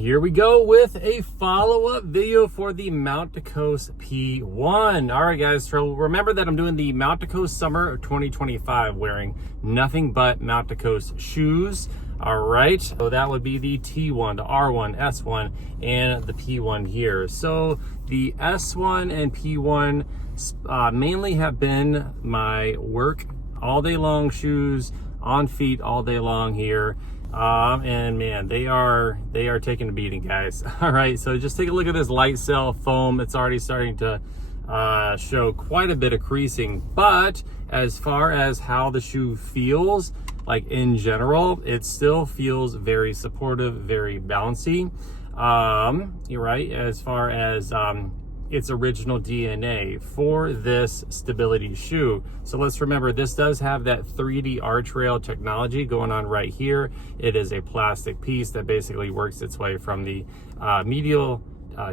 here we go with a follow-up video for the Mount DeCoste P1. All right, guys, so remember that I'm doing the Mount DeCoste Summer of 2025 wearing nothing but Mount DeCoste shoes. All right, so that would be the T1, the R1, S1, and the P1 here. So the S1 and P1 mainly have been my work all day long shoes, on feet all day long here. And man, they are taking a beating, guys. All right, so just take a look at this light cell foam. It's already starting to show quite a bit of creasing, but as far as how the shoe feels, like in general, it still feels very supportive, very bouncy. You're right, as far as its original DNA for this stability shoe. So let's remember, this does have that 3D arch rail technology going on right here. It is a plastic piece that basically works its way from the medial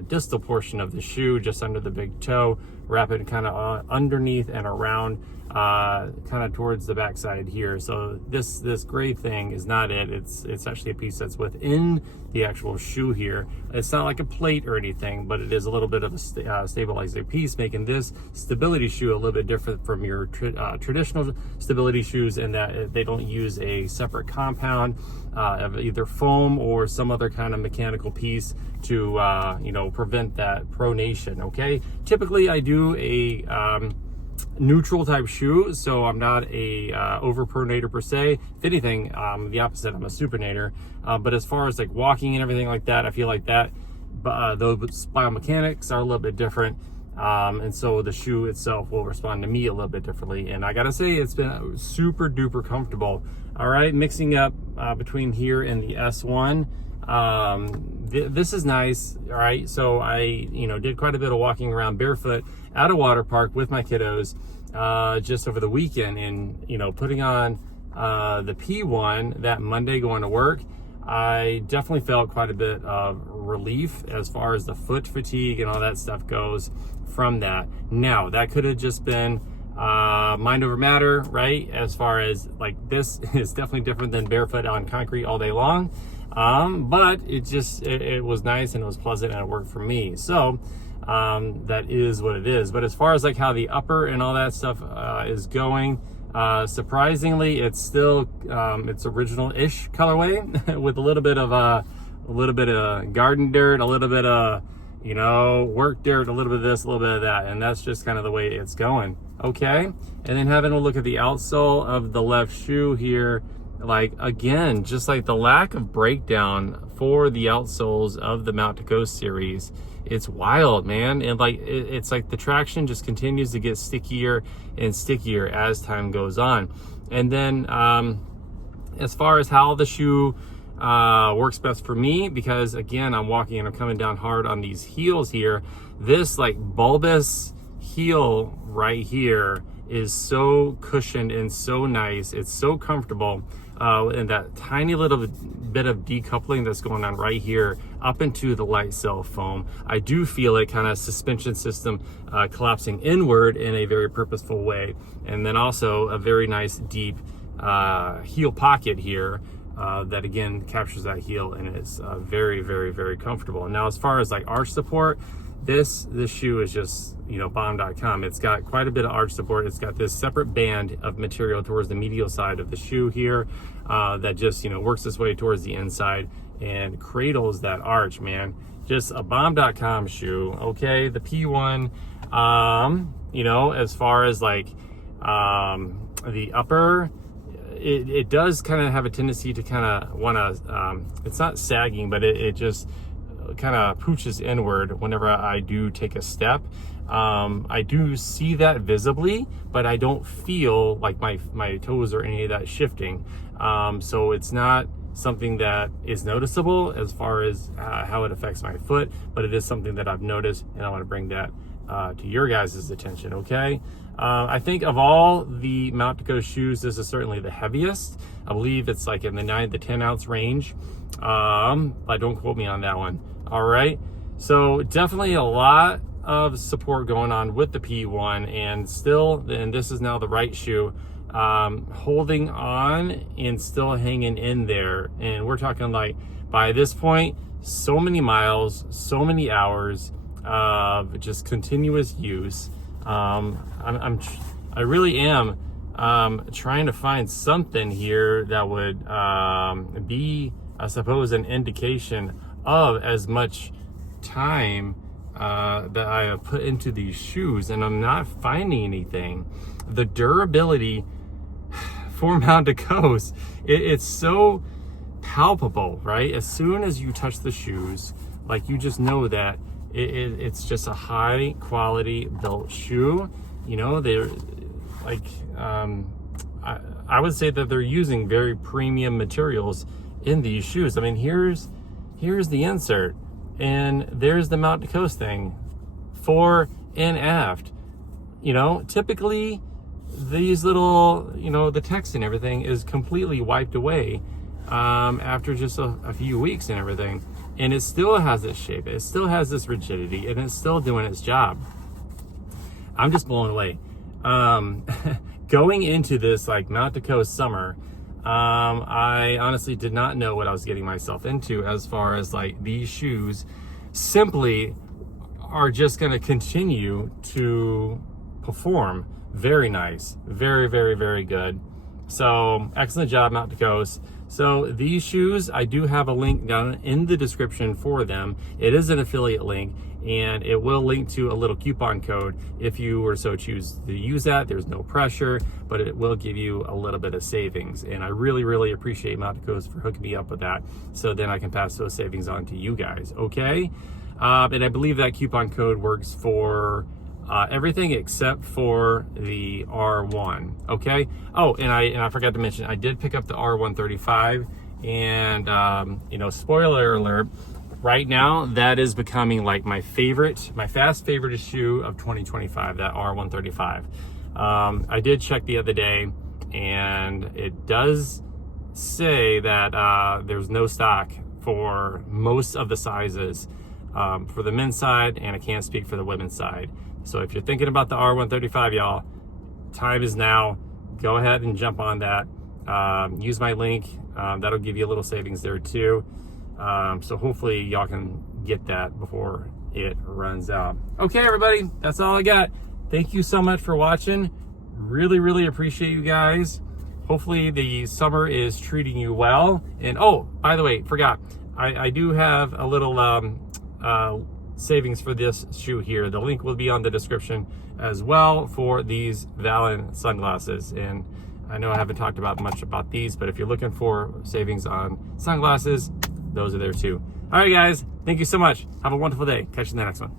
distal portion of the shoe, just under the big toe, wrap it kind of underneath and around, kind of towards the backside here. So this gray thing is not it. It's actually a piece that's within the actual shoe here. It's not like a plate or anything, but it is a little bit of a stabilizing piece, making this stability shoe a little bit different from your traditional stability shoes, in that they don't use a separate compound of either foam or some other kind of mechanical piece to prevent that pronation. Okay, typically I do a neutral type shoe, so I'm not a overpronator per se. If anything, the opposite, I'm a supinator. But as far as like walking and everything like that, I feel like that those biomechanics are a little bit different, and so the shoe itself will respond to me a little bit differently. And I gotta say, it's been super duper comfortable. All right, mixing up between here and the S1. This is nice. All right, so I did quite a bit of walking around barefoot at a water park with my kiddos just over the weekend, and putting on the P1 that Monday going to work, I definitely felt quite a bit of relief as far as the foot fatigue and all that stuff goes from that. Now, that could have just been mind over matter, right? As far as like, this is definitely different than barefoot on concrete all day long. But it was nice and it was pleasant and it worked for me. So that is what it is. But as far as like how the upper and all that stuff is going, surprisingly, it's still its original-ish colorway with a little bit of garden dirt, a little bit of work dirt, a little bit of this, a little bit of that, and that's just kind of the way it's going. Okay, and then having a look at the outsole of the left shoe here. Like, again, just like the lack of breakdown for the outsoles of the Mount DeCoste series, it's wild, man. And like it's like the traction just continues to get stickier and stickier as time goes on. And then as far as how the shoe works best for me, because again, I'm walking and I'm coming down hard on these heels here, this like bulbous heel right here is so cushioned and so nice. It's so comfortable. And that tiny little bit of decoupling that's going on right here up into the light cell foam, I do feel it kind of suspension system collapsing inward in a very purposeful way. And then also a very nice deep heel pocket here that again captures that heel, and it's very, very, very comfortable. Now, as far as like arch support, this shoe is just bomb.com. It's got quite a bit of arch support. It's got this separate band of material towards the medial side of the shoe here that just works its way towards the inside and cradles that arch, man. Just a bomb.com shoe. Okay, the P1, as far as like the upper, it does kind of have a tendency to kind of want to it's not sagging, but it just kind of pooches inward whenever I do take a step. I do see that visibly, but I don't feel like my toes or any of that shifting. So it's not something that is noticeable as far as how it affects my foot, but it is something that I've noticed, and I want to bring that to your guys' attention. Okay, I think of all the Mount DeCoste shoes, this is certainly the heaviest. I believe it's like in the 9 to 10 ounce range, but don't quote me on that one. All right, so definitely a lot of support going on with the P1, and this is now the right shoe, holding on and still hanging in there. And we're talking like by this point, so many miles, so many hours of just continuous use. I really am trying to find something here that would be, I suppose, an indication of as much time that I have put into these shoes, and I'm not finding anything. The durability for Mount to Coast, it's so palpable, right? As soon as you touch the shoes, like, you just know that it's just a high quality built shoe. You know, they're like, I would say that they're using very premium materials in these shoes. I mean, here's the insert, and there's the Mount to Coast thing, fore and aft. You know, typically these little, you know, the text and everything is completely wiped away after just a few weeks and everything, and it still has this shape, it still has this rigidity, and it's still doing its job. I'm just blown away. Going into this, like, Mount to Coast summer, I honestly did not know what I was getting myself into, as far as, like, these shoes simply are just going to continue to perform very nice, very, very, very good. So excellent job, Mount to Coast. So these shoes, I do have a link down in the description for them. It is an affiliate link, and it will link to a little coupon code if you were so choose to use that. There's no pressure, but it will give you a little bit of savings. And I really, really appreciate Mount to Coast for hooking me up with that, so then I can pass those savings on to you guys, okay? And I believe that coupon code works for everything except for the R1, okay? Oh, and I forgot to mention, I did pick up the R135, and you know, spoiler alert, right now that is becoming like my fast favorite shoe of 2025, that R135. I did check the other day, and it does say that there's no stock for most of the sizes for the men's side, and I can't speak for the women's side. So if you're thinking about the R135, y'all, time is now. Go ahead and jump on that. Use my link. That'll give you a little savings there too. So hopefully y'all can get that before it runs out. Okay, everybody, that's all I got. Thank you so much for watching. Really, really appreciate you guys. Hopefully the summer is treating you well. And oh, by the way, forgot, I do have a little savings for this shoe here. The link will be on the description as well for these Valen sunglasses. And I know I haven't talked about much about these, but if you're looking for savings on sunglasses, those are there too. All right, guys, thank you so much. Have a wonderful day. Catch you in the next one.